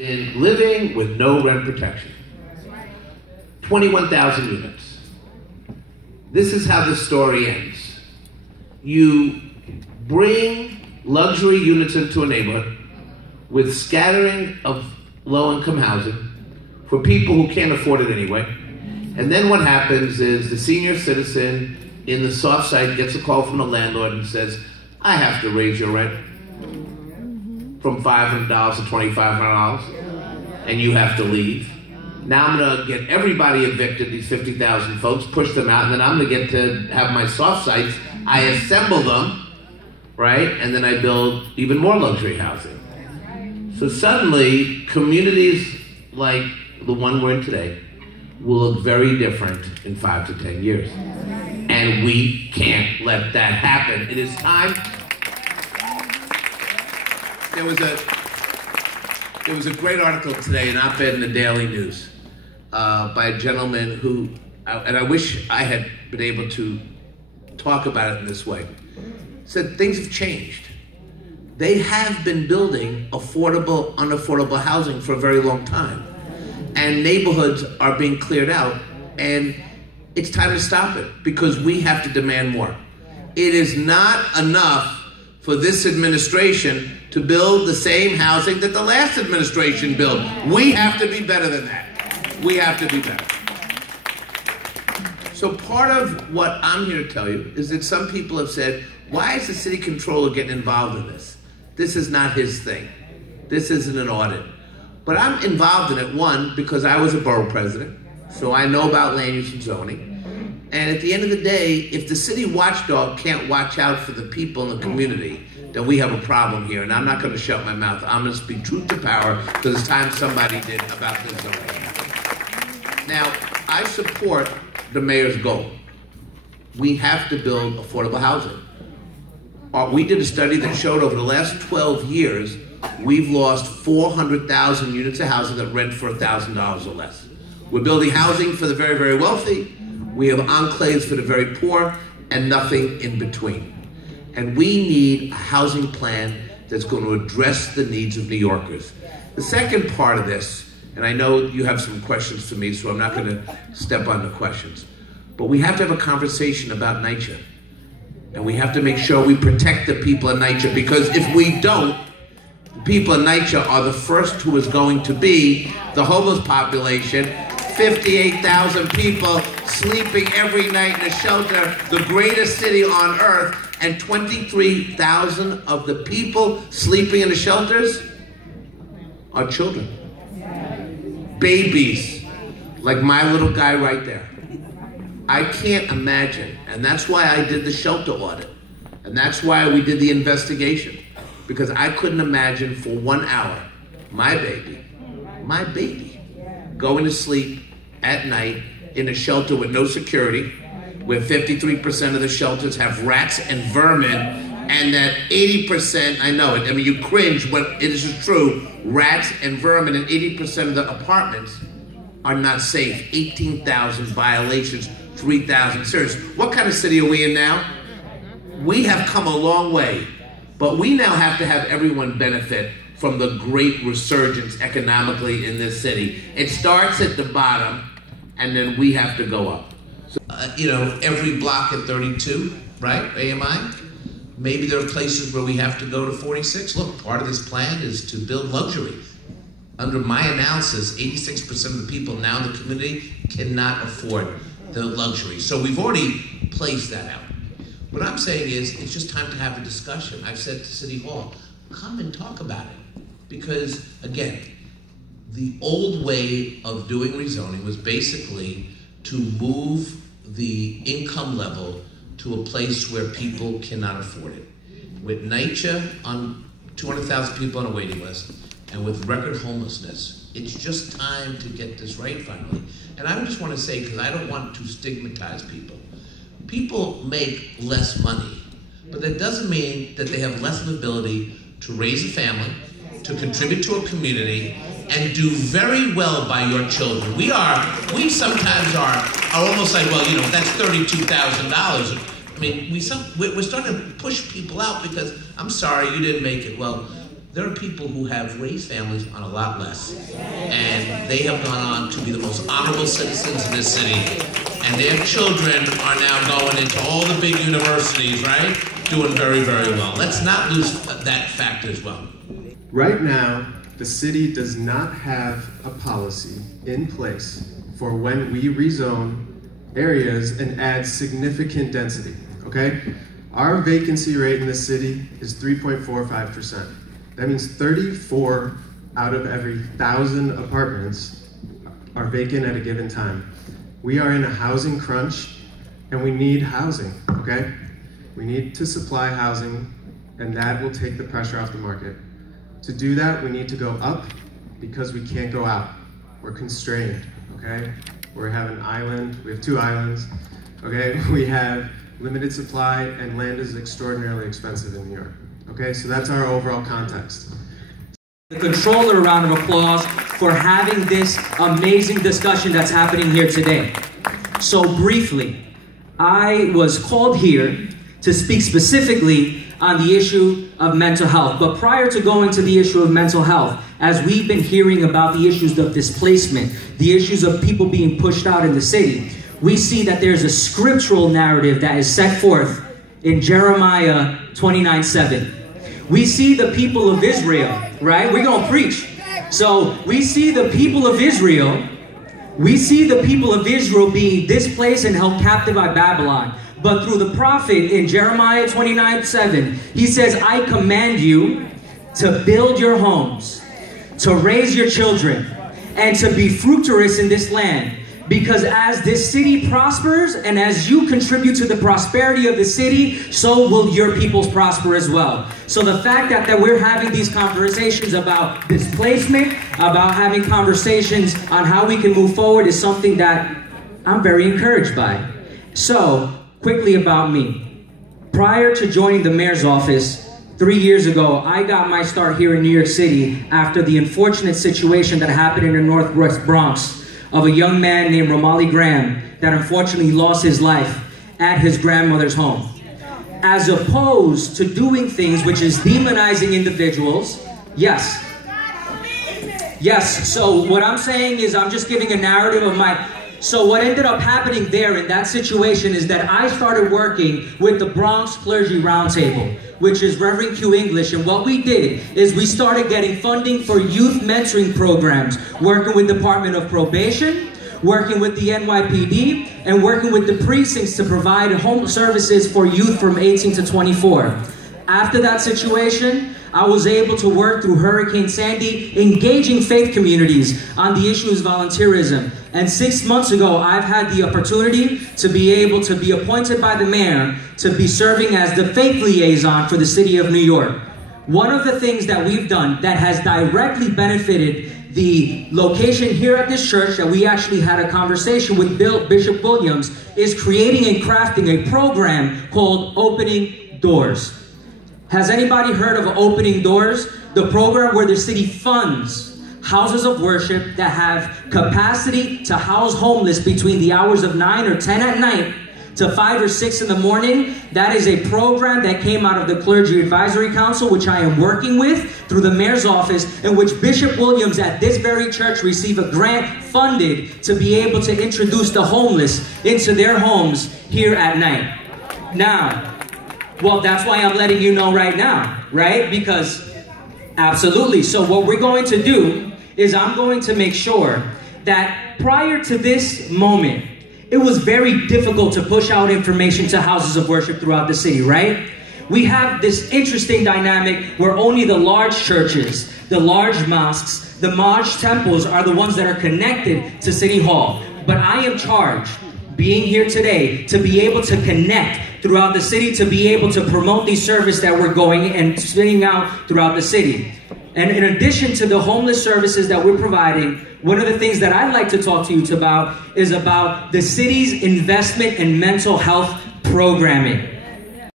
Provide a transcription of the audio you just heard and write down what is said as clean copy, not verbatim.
In living with no rent protection. 21,000 units. This is how the story ends. You bring luxury units into a neighborhood with scattering of low-income housing for people who can't afford it anyway. And then what happens is the senior citizen in the soft side gets a call from the landlord and says, I have to raise your rent from $500 to $2,500, and you have to leave. Now I'm gonna get everybody evicted, these 50,000 folks, push them out, and then I'm gonna get to have my soft sites. I assemble them, right? And then I build even more luxury housing. So suddenly, communities like the one we're in today will look very different in 5 to 10 years. And we can't let that happen. It is time. There was a great article today, an op-ed in the Daily News, by a gentleman who, and I wish I had been able to talk about it in this way, said things have changed. They have been building affordable, unaffordable housing for a very long time. And neighborhoods are being cleared out, and it's time to stop it because we have to demand more. It is not enough for this administration to build the same housing that the last administration built. We have to be better than that. We have to be better. So part of what I'm here to tell you is that some people have said, why is the city controller getting involved in this? This is not his thing. This isn't an audit. But I'm involved in it, one, because I was a borough president, so I know about land use and zoning. And at the end of the day, if the city watchdog can't watch out for the people in the community, then we have a problem here. And I'm not going to shut my mouth. I'm going to speak truth to power because it's time somebody did about this zoning. Now, I support the mayor's goal. We have to build affordable housing. We did a study that showed over the last 12 years, we've lost 400,000 units of housing that rent for $1,000 or less. We're building housing for the very, very wealthy. We have enclaves for the very poor and nothing in between. And we need a housing plan that's going to address the needs of New Yorkers. The second part of this, and I know you have some questions for me, so I'm not going to step on the questions, but we have to have a conversation about NYCHA. And we have to make sure we protect the people in NYCHA, because if we don't, the people in NYCHA are the first who is going to be the homeless population. 58,000 people sleeping every night in a shelter, the greatest city on earth, and 23,000 of the people sleeping in the shelters are children. Babies, like my little guy right there. I can't imagine, and that's why I did the shelter audit, and that's why we did the investigation, because I couldn't imagine for 1 hour my baby, going to sleep at night in a shelter with no security, where 53% of the shelters have rats and vermin, and that 80%, I know it, I mean, you cringe, but it is just true, rats and vermin in 80% of the apartments are not safe. 18,000 violations, 3,000 serious. What kind of city are we in now? We have come a long way, but we now have to have everyone benefit from the great resurgence economically in this city. It starts at the bottom, and then we have to go up. So, every block at 32, right, AMI? Maybe there are places where we have to go to 46. Look, part of this plan is to build luxury. Under my analysis, 86% of the people now in the community cannot afford the luxury. So we've already placed that out. What I'm saying is, it's just time to have a discussion. I've said to City Hall, come and talk about it. Because, again, the old way of doing rezoning was basically to move the income level to a place where people cannot afford it. With NYCHA on 200,000 people on a waiting list, and with record homelessness, it's just time to get this right finally. And I just want to say, because I don't want to stigmatize people, people make less money, but that doesn't mean that they have less of the ability to raise a family, to contribute to a community, and do very well by your children. We sometimes are almost like, well, that's $32,000. I mean, we're starting to push people out because, I'm sorry, you didn't make it. Well, There are people who have raised families on a lot less, and they have gone on to be the most honorable citizens in this city, and their children are now going into all the big universities, right? Doing very, very well. Let's not lose that fact as well. Right now, the city does not have a policy in place for when we rezone areas and add significant density, okay? Our vacancy rate in the city is 3.45%. That means 34 out of every 1,000 apartments are vacant at a given time. We are in a housing crunch and we need housing, okay? We need to supply housing and that will take the pressure off the market. To do that, we need to go up because we can't go out. We're constrained, okay? We have an island, we have 2 islands, okay? We have limited supply and land is extraordinarily expensive in New York. Okay, so that's our overall context. The controller, a round of applause for having this amazing discussion that's happening here today. So briefly, I was called here to speak specifically on the issue of mental health. But prior to going to the issue of mental health, as we've been hearing about the issues of displacement, the issues of people being pushed out in the city, we see that there's a scriptural narrative that is set forth in Jeremiah 29:7. We see the people of Israel, right? We're going to preach. So we see the people of Israel, being displaced and held captive by Babylon. But through the prophet in Jeremiah 29:7, he says, I command you to build your homes, to raise your children, and to be fruitful in this land. Because as this city prospers and as you contribute to the prosperity of the city, so will your peoples prosper as well. So the fact that we're having these conversations about displacement, about having conversations on how we can move forward is something that I'm very encouraged by. So quickly about me. Prior to joining the mayor's office 3 years ago, I got my start here in New York City after the unfortunate situation that happened in the Northwest Bronx of a young man named Romali Graham that unfortunately lost his life at his grandmother's home. As opposed to doing things which is demonizing individuals, yes, so what I'm saying is I'm just giving a narrative of so what ended up happening there in that situation is that I started working with the Bronx Clergy Roundtable, which is Reverend Q English, and what we did is we started getting funding for youth mentoring programs, working with Department of Probation, working with the NYPD, and working with the precincts to provide home services for youth from 18 to 24. After that situation, I was able to work through Hurricane Sandy, engaging faith communities on the issues of volunteerism. And 6 months ago, I've had the opportunity to be able to be appointed by the mayor to be serving as the faith liaison for the city of New York. One of the things that we've done that has directly benefited the location here at this church, that we actually had a conversation with Bishop Williams, is creating and crafting a program called Opening Doors. Has anybody heard of Opening Doors? The program where the city funds houses of worship that have capacity to house homeless between the hours of 9 or 10 at night to 5 or 6 in the morning. That is a program that came out of the Clergy Advisory Council, which I am working with through the mayor's office, in which Bishop Williams at this very church received a grant funded to be able to introduce the homeless into their homes here at night. Now, well, that's why I'm letting you know right now, right? Because, absolutely. So what we're going to do is I'm going to make sure that prior to this moment, it was very difficult to push out information to houses of worship throughout the city, right? We have this interesting dynamic where only the large churches, the large mosques, the large temples are the ones that are connected to City Hall. But I am charged, being here today, to be able to connect throughout the city, to be able to promote these services that we're going and spinning out throughout the city. And in addition to the homeless services that we're providing, one of the things that I'd like to talk to you about is about the city's investment in mental health programming.